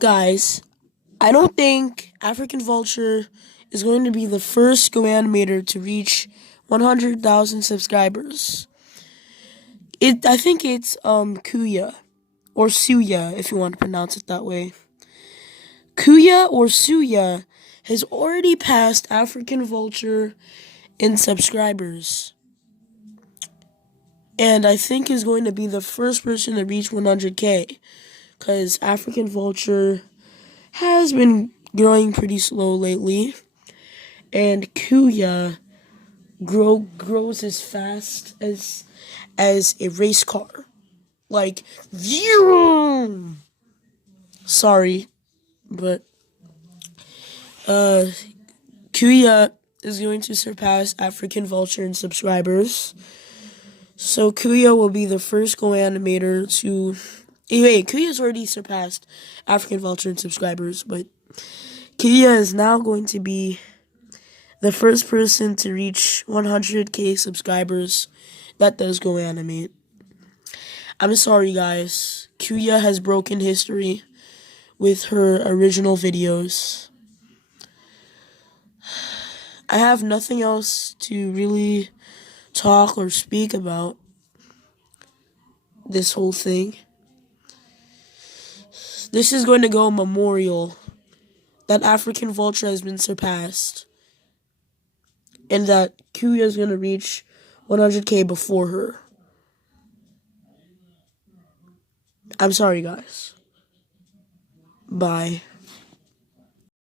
Guys, I don't think African Vulture is going to be the first GoAnimator to reach 100,000 subscribers. I think it's Kuya or Suya if you want to pronounce it that way. Kuya or Suya has already passed African Vulture in subscribers. And I think is going to be the first person to reach 100K. Because African Vulture has been growing pretty slow lately. And Kuya grows as fast as a race car. Like, vroom! Sorry, but Kuya is going to surpass African Vulture in subscribers. So Kuya will be the first GoAnimator to... Wait, Kuya's already surpassed African Vulture in subscribers, but Cewyah is now going to be the first person to reach 100K subscribers that does GoAnimate. I'm sorry, guys. Cewyah has broken history with her original videos. I have nothing else to really talk or speak about this whole thing. This is going to go memorial that African Vulture has been surpassed and that Cewyah is going to reach 100K before her. I'm sorry, guys. Bye.